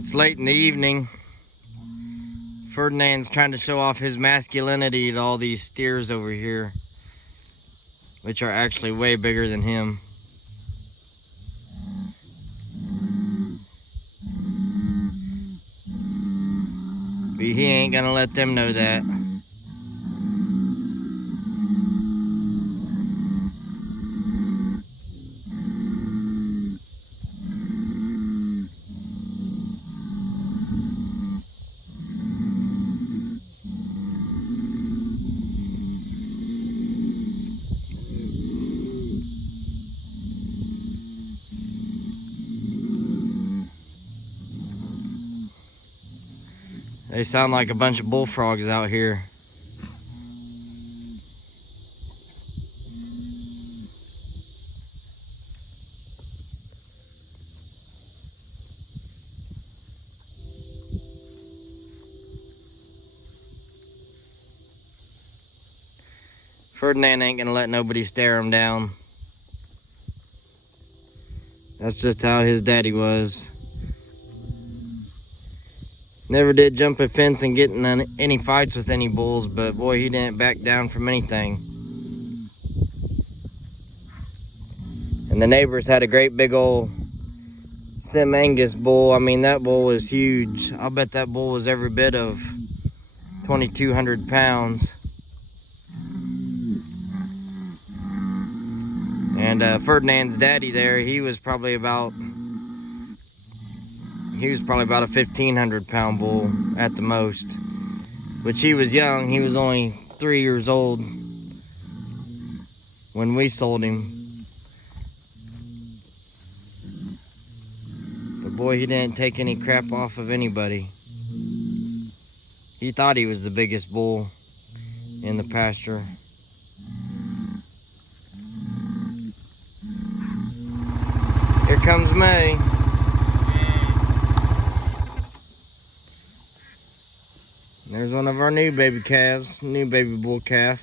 It's late in the evening. Ferdinand's trying to show off his masculinity to all these steers over here, which are actually way bigger than him. But he ain't gonna let them know that. They sound like a bunch of bullfrogs out here. Ferdinand ain't gonna let nobody stare him down. That's just how his daddy was. Never did jump a fence and get in any fights with any bulls, but boy, he didn't back down from anything. And the neighbors had a great big old Sim Angus bull. I mean, that bull was huge. I'll bet that bull was every bit of 2,200 pounds. And Ferdinand's daddy there, he was probably about a 1,500 pound bull at the most. Which he was young, he was only 3 years old when we sold him. But boy, he didn't take any crap off of anybody. He thought he was the biggest bull in the pasture. Here comes May. There's one of our new baby calves, new baby bull calf.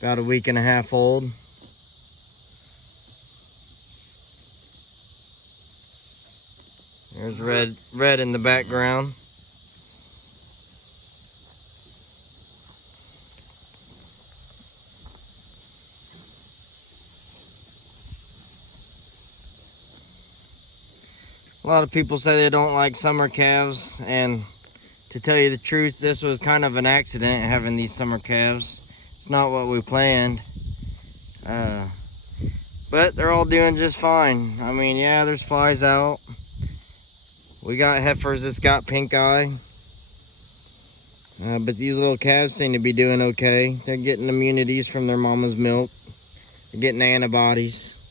About a week and a half old. There's red in the background. A lot of people say they don't like summer calves, and to tell you the truth, this was kind of an accident having these summer calves. It's not what we planned. But they're all doing just fine. I mean, yeah, there's flies out. We got heifers that's got pink eye. But these little calves seem to be doing okay. They're getting immunities from their mama's milk. They're getting antibodies.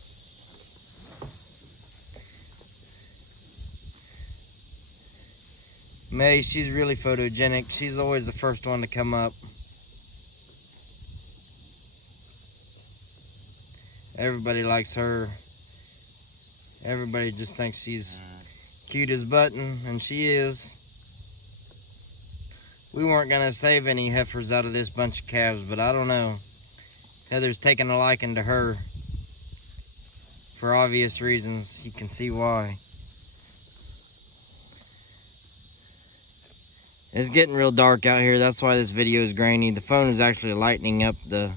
May, she's really photogenic. She's always the first one to come up. Everybody likes her. Everybody just thinks she's cute as button, and she is. We weren't gonna save any heifers out of this bunch of calves, but I don't know. Heather's taking a liking to her. For obvious reasons, you can see why. It's getting real dark out here. That's why this video is grainy. The phone is actually lighting up the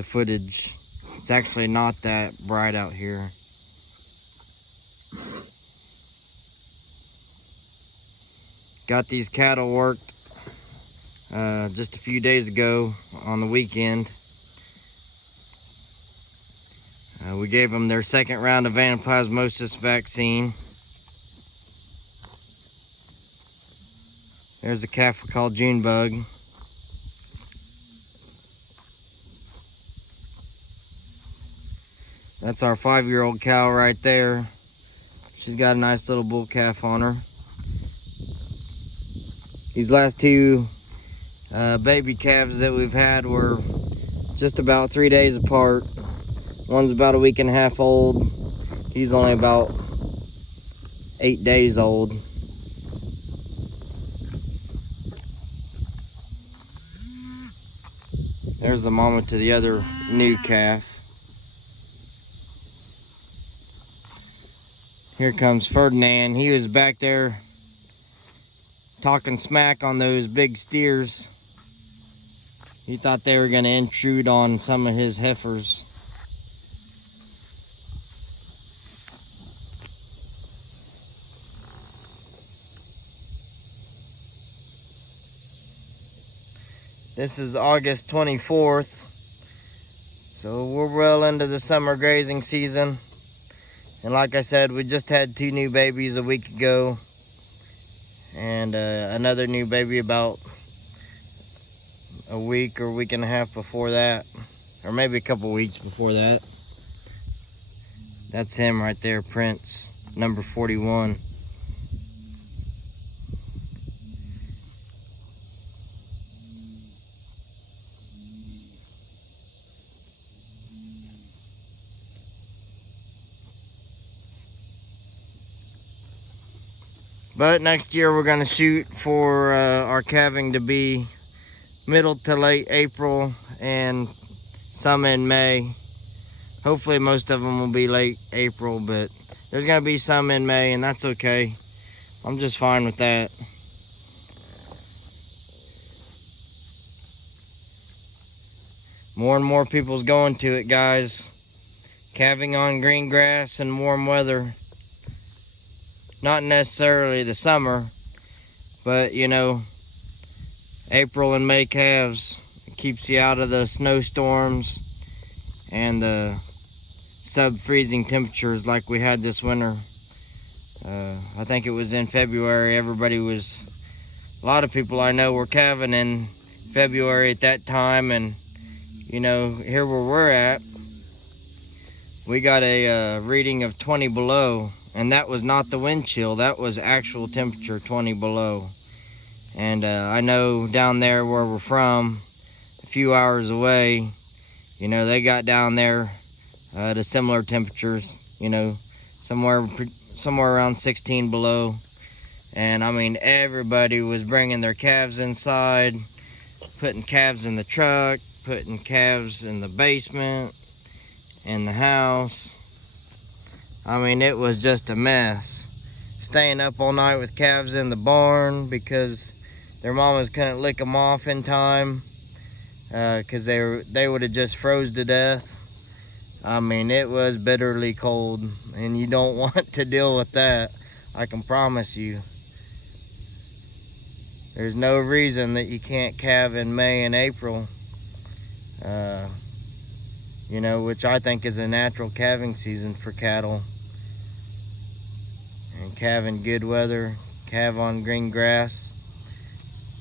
footage. It's actually not that bright out here. Got these cattle worked just a few days ago on the weekend. We gave them their second round of anaplasmosis vaccine. There's a calf we call Junebug. That's our 5-year-old cow right there. She's got a nice little bull calf on her. These last two baby calves that we've had were just about 3 days apart. One's about a week and a half old. He's only about 8 days old. There's the mama to the other new calf. Here comes Ferdinand. He was back there talking smack on those big steers. He thought they were going to intrude on some of his heifers. This is August 24th, so we're well into the summer grazing season. And like I said, we just had 2 new babies a week ago, and another new baby about a week or week and a half before that, or maybe a couple weeks before that. That's him right there, Prince, number 41. But next year we're going to shoot for our calving to be middle to late April and some in May. Hopefully most of them will be late April, but there's going to be some in May, and that's okay. I'm just fine with that. More and more people's going to it, guys. Calving on green grass and warm weather. Not necessarily the summer, but you know, April and May calves. It keeps you out of the snowstorms and the sub-freezing temperatures like we had this winter. I think it was in February. A lot of people I know were calving in February at that time, and you know, here where we're at, we got a reading of 20 below. And that was not the wind chill, that was actual temperature, 20 below. And I know down there where we're from, a few hours away, you know, they got down there to similar temperatures, you know, somewhere around 16 below. And I mean, everybody was bringing their calves inside, putting calves in the truck, putting calves in the basement, in the house. I mean, it was just a mess. Staying up all night with calves in the barn because their mamas couldn't lick them off in time because they would have just froze to death. I mean, it was bitterly cold, and you don't want to deal with that, I can promise you. There's no reason that you can't calve in May and April, you know, which I think is a natural calving season for cattle. And calve in good weather, calve on green grass,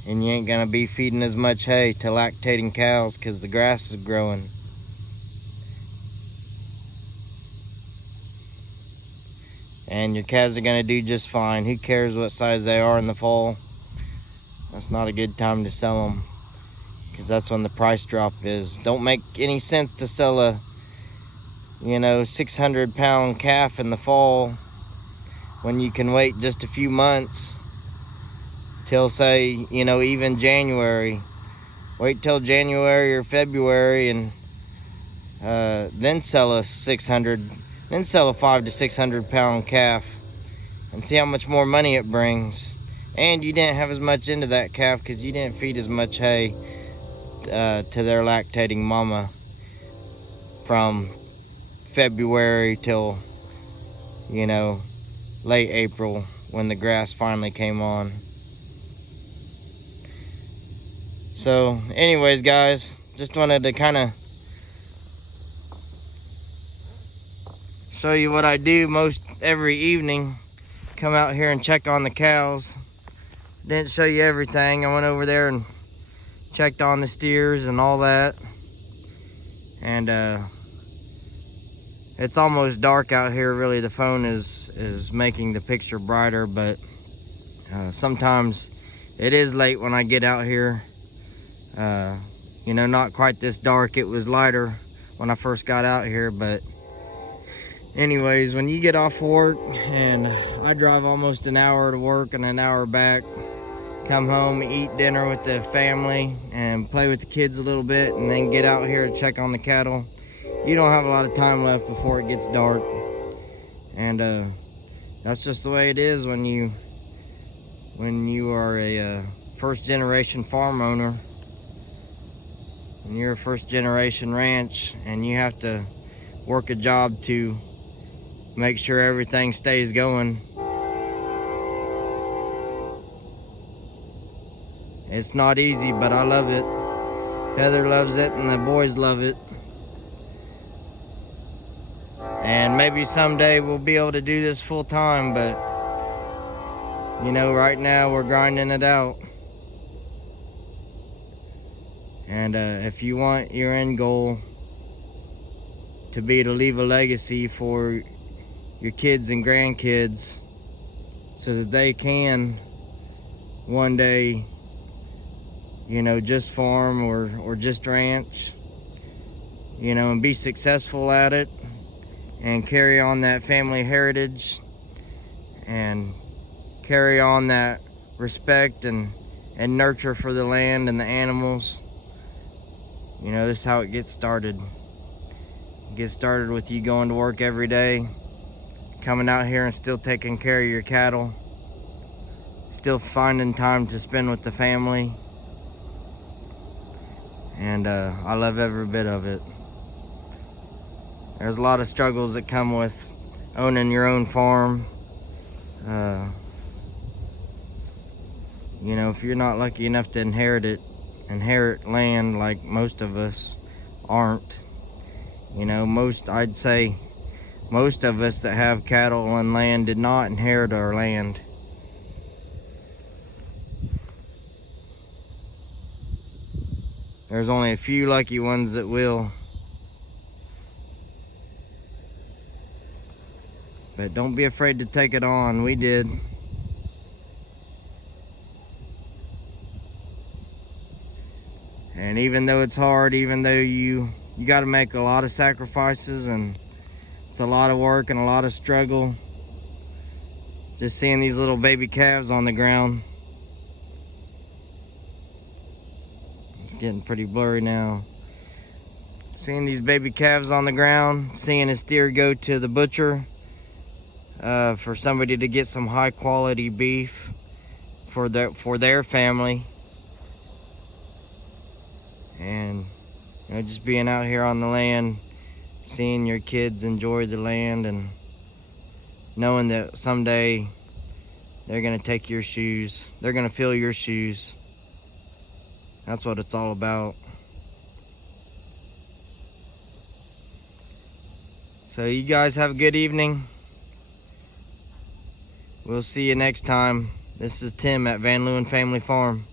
and you ain't gonna be feeding as much hay to lactating cows because the grass is growing. And your calves are gonna do just fine. Who cares what size they are in the fall? That's not a good time to sell them, because that's when the price drop is. Don't make any sense to sell a, you know, 600-pound calf in the fall when you can wait just a few months till, say, you know, even January. Wait till January or February and then sell a 500 to 600 pound calf and see how much more money it brings. And you didn't have as much into that calf because you didn't feed as much hay to their lactating mama from February till, you know, late April when the grass finally came on. So anyways, guys, just wanted to kind of show you what I do most every evening. Come out here and check on the cows. Didn't show you everything. I went over there and checked on the steers and all that. And it's almost dark out here. Really, the phone is making the picture brighter, but sometimes it is late when I get out here. You know, not quite this dark. It was lighter when I first got out here, but anyways, when you get off work, and I drive almost an hour to work and an hour back, come home, eat dinner with the family, and play with the kids a little bit, and then get out here to check on the cattle. You don't have a lot of time left before it gets dark. And that's just the way it is when you are a first generation farm owner, and you're a first generation ranch, and you have to work a job to make sure everything stays going. It's not easy, but I love it. Heather loves it, and the boys love it. And maybe someday we'll be able to do this full time, but you know, right now we're grinding it out. And if you want your end goal to be to leave a legacy for your kids and grandkids so that they can one day, you know, just farm or just ranch, you know, and be successful at it and carry on that family heritage and carry on that respect and nurture for the land and the animals. You know, this is how it gets started. It gets started with you going to work every day, coming out here and still taking care of your cattle, still finding time to spend with the family. And I love every bit of it. There's a lot of struggles that come with owning your own farm. You know, if you're not lucky enough to inherit land like most of us aren't. You know, I'd say most of us that have cattle and land did not inherit our land. There's only a few lucky ones that will. But don't be afraid to take it on. We did. And even though it's hard, even though you got to make a lot of sacrifices, and it's a lot of work and a lot of struggle, just seeing these little baby calves on the ground. It's getting pretty blurry now. Seeing these baby calves on the ground, seeing a steer go to the butcher for somebody to get some high quality beef for their family. And you know, just being out here on the land, seeing your kids enjoy the land, and knowing that someday they're gonna take your shoes, they're gonna fill your shoes. That's what it's all about. So you guys have a good evening. We'll see you next time. This is Tim at VanLeeuwen Family Farm.